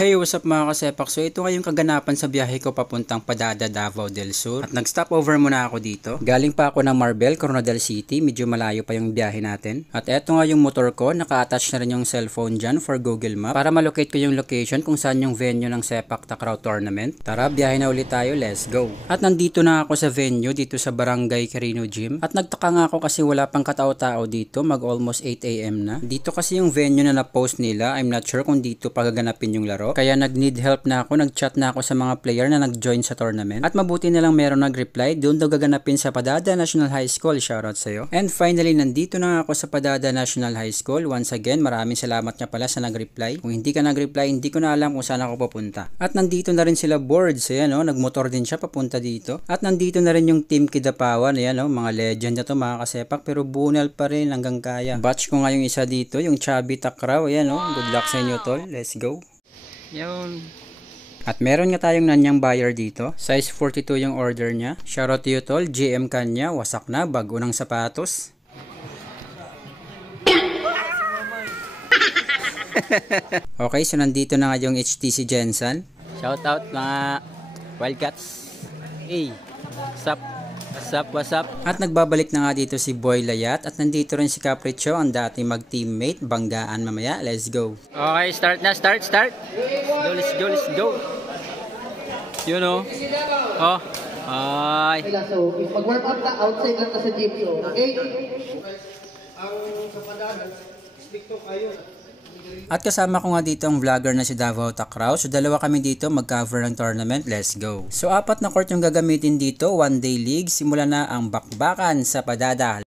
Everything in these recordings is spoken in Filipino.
Hey, what's up mga kasepak? So ito nga yung kaganapan sa biyahe ko papuntang Padada, Davao del Sur. At nag-stop over muna ako dito. Galing pa ako ng Marbel, Coronadal City. Medyo malayo pa yung biyahe natin. At eto nga yung motor ko. Naka-attach na rin yung cellphone dyan for Google Map. Para malocate ko yung location kung saan yung venue ng Sepak Takraw Tournament. Tara, biyahe na ulit tayo. Let's go! At nandito na ako sa venue dito sa Barangay Carino Gym. At nagtaka nga ako kasi wala pang katao-tao dito. Mag almost 8 AM na. Dito kasi yung venue na na-post nila. I'm not sure kung dito pagaganapin yung laro. Kaya nag-need help na ako, nag-chat na ako sa mga player na nag-join sa tournament. At mabuti na lang meron nag-reply, doon daw gaganapin sa Padada National High School. Shoutout sa'yo. And finally, nandito na ako sa Padada National High School. Once again, maraming salamat nga pala sa nag-reply. Kung hindi ka nag-reply, hindi ko na alam kung saan ako papunta. At nandito na rin sila Boards. Ayan o, nagmotor din siya papunta dito. At nandito na rin yung Team Kidapawan. Ayan o, mga legend na to mga kasepak. Pero bunal pa rin hanggang kaya. Batch ko nga yung isa dito, yung Chubby Takraw. Ayan o, good luck sa inyo tol. Let's go. Yun. At meron nga tayong nanyang buyer dito. Size 42 yung order niya. Shoutout to you tol. GM kanya. Wasak na. Bago ng sapatos. Okay, so nandito na nga yung HTC Jensen. Shoutout mga Wildcats. Hey, what's up? At nagbabalik na nga dito si Boy Layat. At nandito rin si Capricho, ang dati mag-teammate. Banggaan mamaya. Let's go. Okay, start na. Start. Let's go. You know. Oh. Ay. So, mag-warm up na, outside lang na sa GPO. Okay? Ang sa Padada, stick to kayo. At kasama ko nga dito ang vlogger na si Davao Takraw. So dalawa kami dito mag-cover ng tournament. Let's go. So 4 na court yung gagamitin dito. 1-day league. Simula na ang bakbakan sa Padada.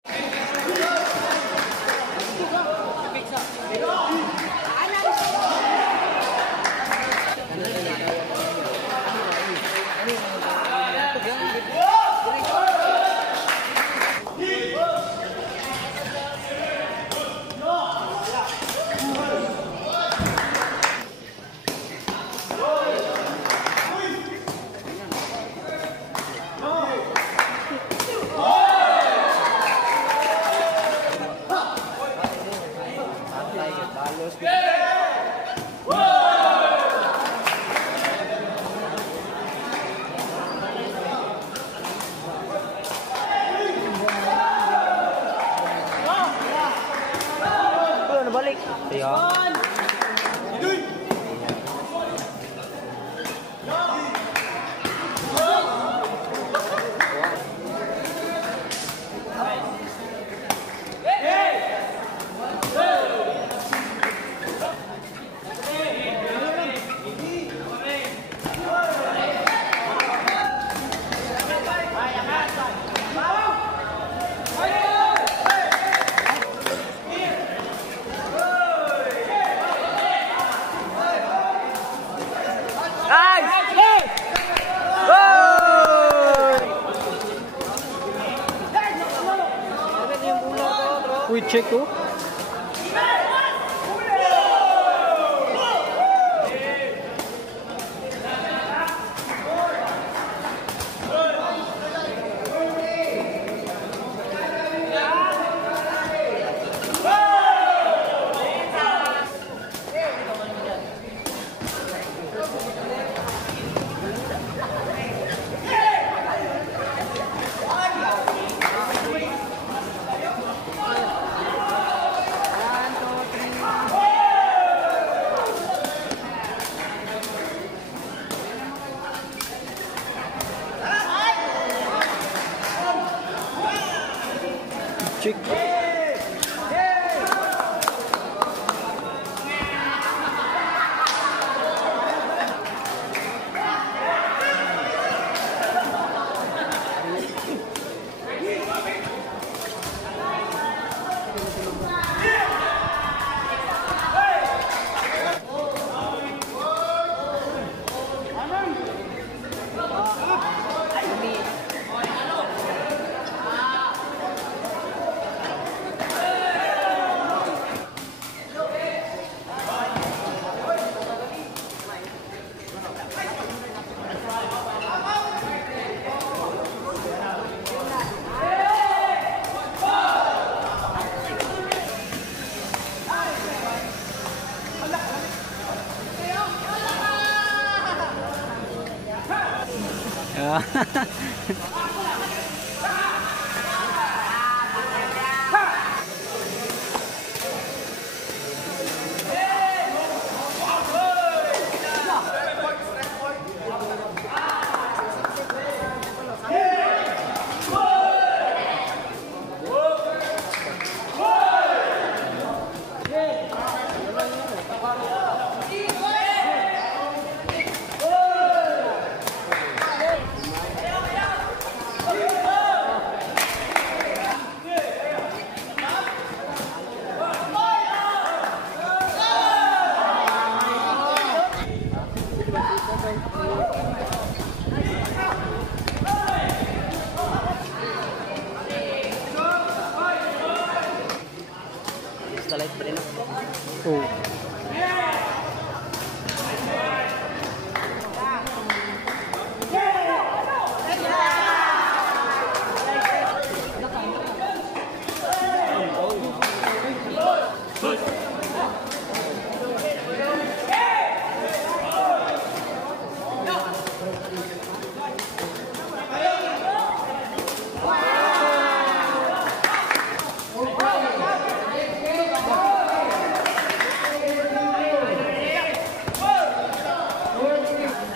Balik. Ayan. We check ko. Check.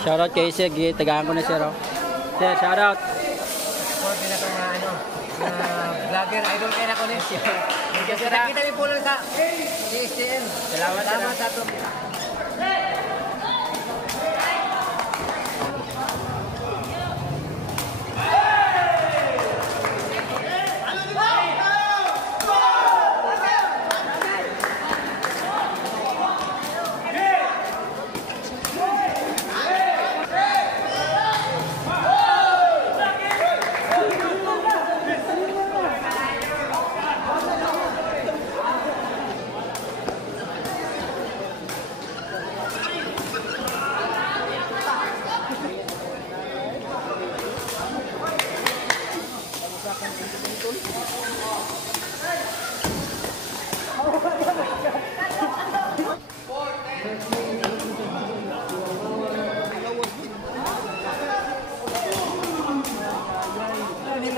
Shoutout kay Sir, tagaan ko na Sir. Sir, shoutout. Ako pinaka na vlogger, idol kaya na ko ni Sir. Nakita niyo po lang sa CSTN. Salamat sa ito.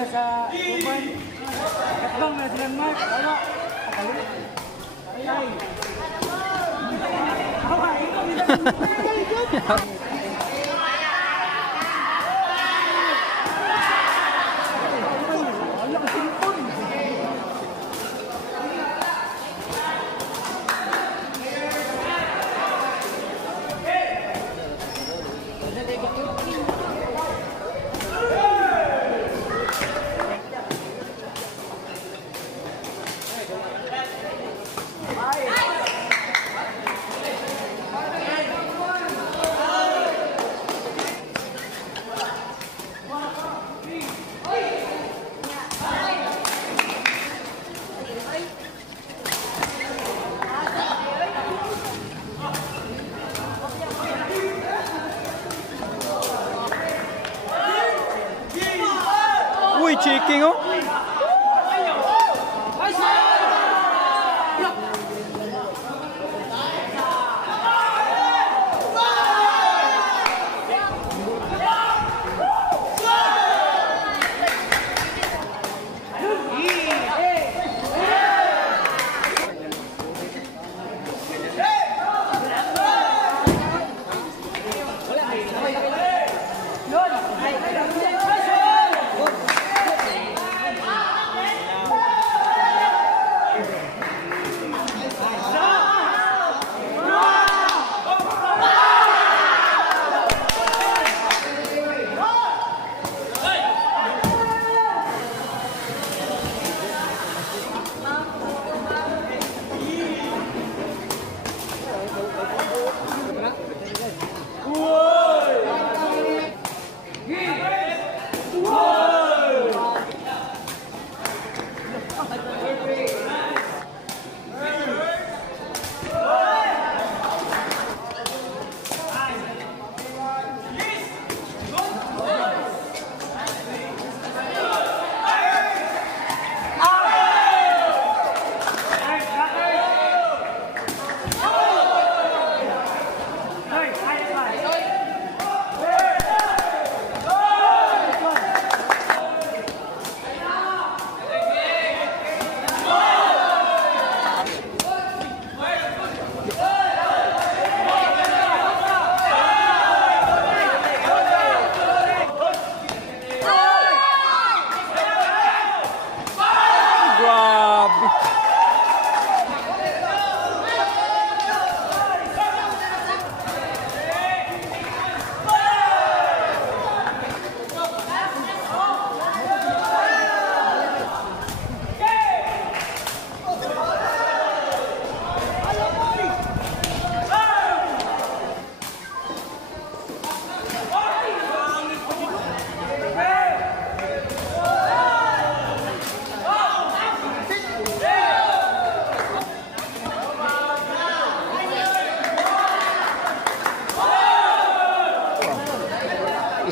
Sa Tuban. Katbang na silang Mark. Ano? Uy, chiking oh.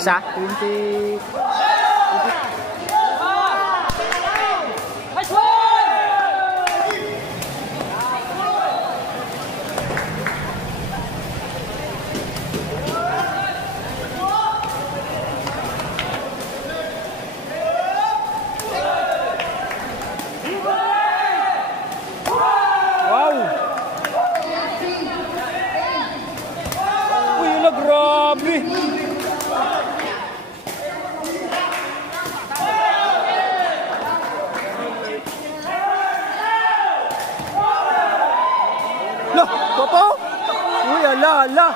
Isa? 20... Grabe! Lah, Papa? Uy, ala, ala!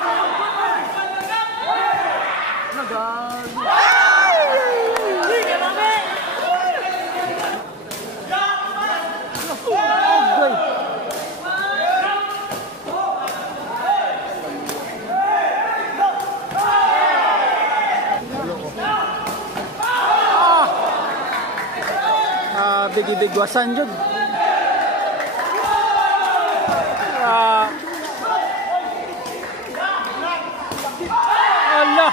Bigwasan jud. Allah.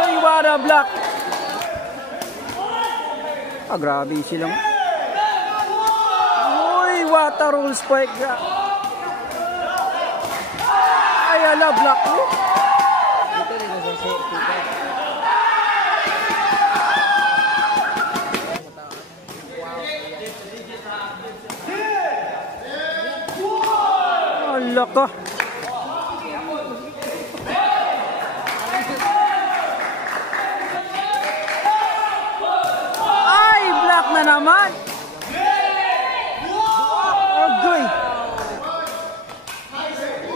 Ay, wala block. Grabe silang. Uy, water roll spike. Ala block mo. Ala ka. Ay, block na naman. Agoy.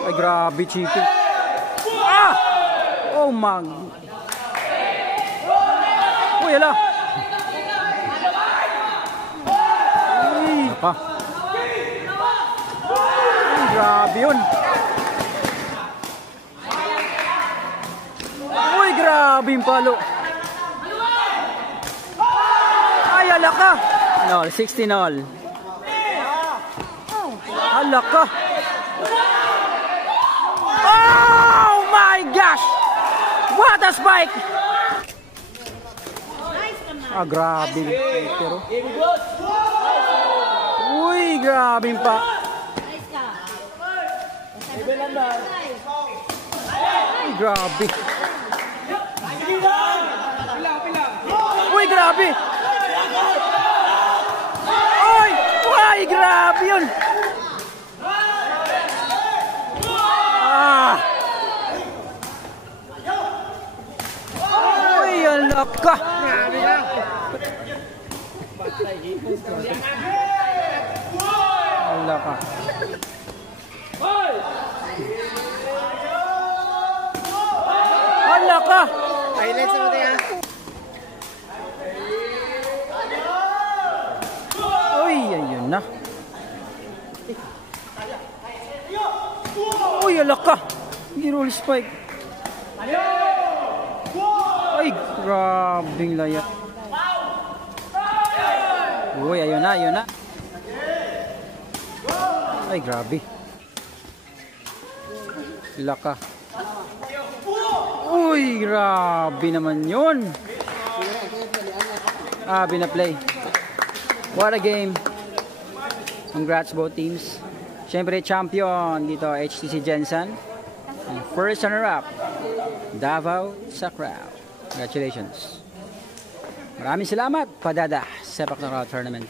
Ay, grabe, chicken. Ah! Oh, my. Uy, ala. Uy. Apa? Uy, grabe yun. Uy, grabe yung palo. Ay, ala ka. Ano, 16 all. Ala ka. Oh my gosh! What a spike! Grabe. Pero... Uy, grabe pa. Uy, grabe. Uy, grabe. Uy, uy, grabe yun. Uy, alak ka. Alak ka. Alak ka. Highlights mo tayo. Uy, ayun na. Uy, alak ka. Hindi roll spike. Ay, grabing layat. Uy, ayun na, ayun na. Ay, grabe. Laka. Uy, grabe naman yun. Binaplay. What a game. Congrats both teams. Siyempre, champion dito, HTC Gensan. And first runner-up, Davao Sacrao. Congratulations. Maraming salamat, Padada Sepak Takraw Tournament.